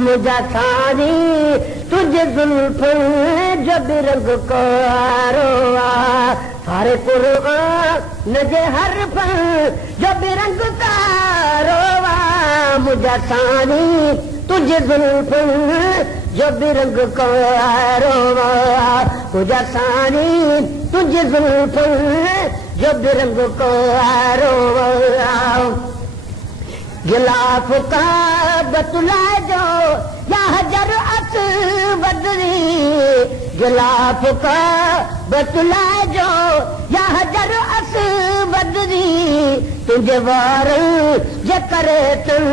मुझा सारी तुझे जुल्फों जब रंग कारोवा सारे कुरान नजे हर पल जब रंग कारोवा मुझा सारी तुझे जुल्फों जब रंग कारोवा मुझा सारी तुझे जुल्फों जब रंग कारोवा गिलाफ का बतला जो या हजर अस बदरी गिलाफ का बतला जो या हजर अस बदरी तुझे वार जे करे तन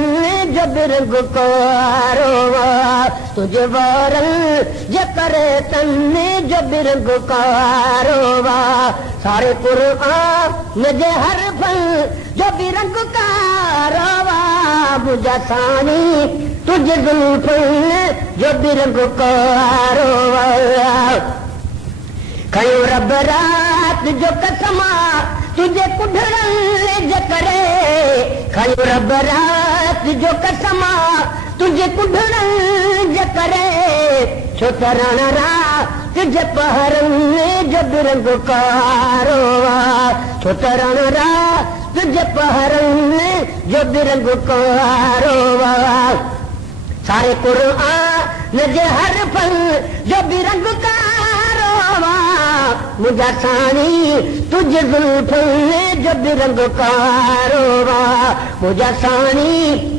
जब रंग कारोवा तुझे वार जे करे तन जब रंग कारोवा सारे कुरान नजे हर फल जब रंग कारोवा मुझा सानी तुझे जुल्फों जब रंग कारोवा खयो रब रात जो कसमा तुझे कुढ़ण करे खयो रब रात जो कसमा तुझे कुढ़ण करे छो तरण रात तुझे पहरन जब रंग कारोवा छो तरण रात तुझे पहरन जब रंग कारोवा सारे कुरान नजे हर पल जब रंग कारोवा मुझा सानी तुझे जुल्फों जब रंग कारोवा मुझा सानी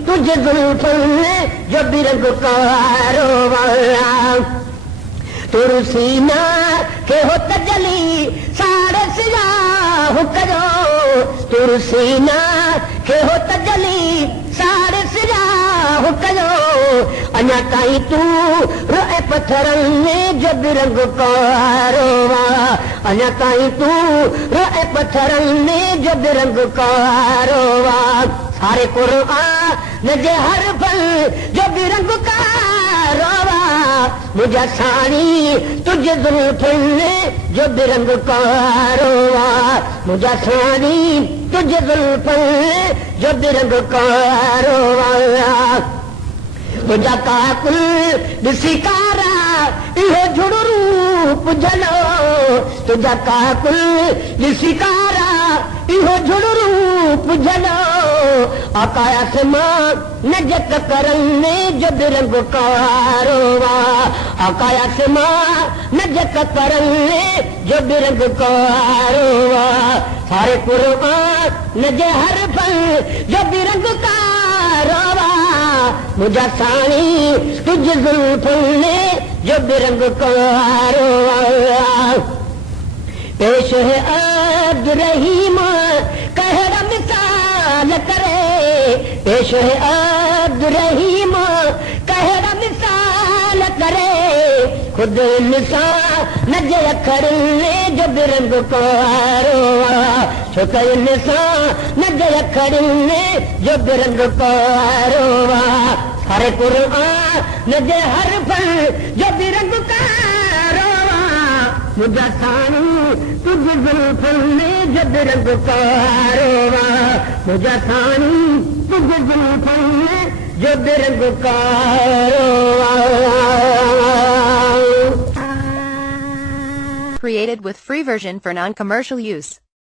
तुझे जुल्फों जब रंग कारोवा तुर सीना के हो तजली सारे सियाह करो तुर सीना के हो तजली सारे सियाह करो अञा ताईं तू रोए पत्थरनि में जब रंग कारोवा अञा ताईं तू रोए पत्थरनि में जब रंग कारोवा सारे कुरान नजे हर पल जब रंग कारोवा मुझा सानी तुझे जुल्फों जब रंग कारोवा मुझा सानी तुझे जुल्फों जब रंग कारोवा तुझा काकुल दिसिकारा इहो जुड़ रूप जलो तुझा काकुल दिसिकारा इहो जुड़ रूप जलो आकाश मां नजत करने जब रंग कारोवा आकाश मां नजत करने जब रंग कारोवा सारे कुरान नजे हर पल जब रंग कारोवा मुझा सानी तुझे जुल्फों जब रंग कारोवा पेश है अब्द रहीम कहरा मिसाल करे पेश है अब्द रहीम कहरा मिसाल करे खुद इंसान नजे अखरने जब रंग कारोवा छो त इंसान नजे अखरने जब रंग कारोवा सारे कुरान नजे हर पल जब रंग कारोवा मुझा सानी तुझे जुल्फों जब रंग कारोवा मुझा सानी तुझे जुल्फों जब रंग कारोवा. Created with free version for non-commercial use.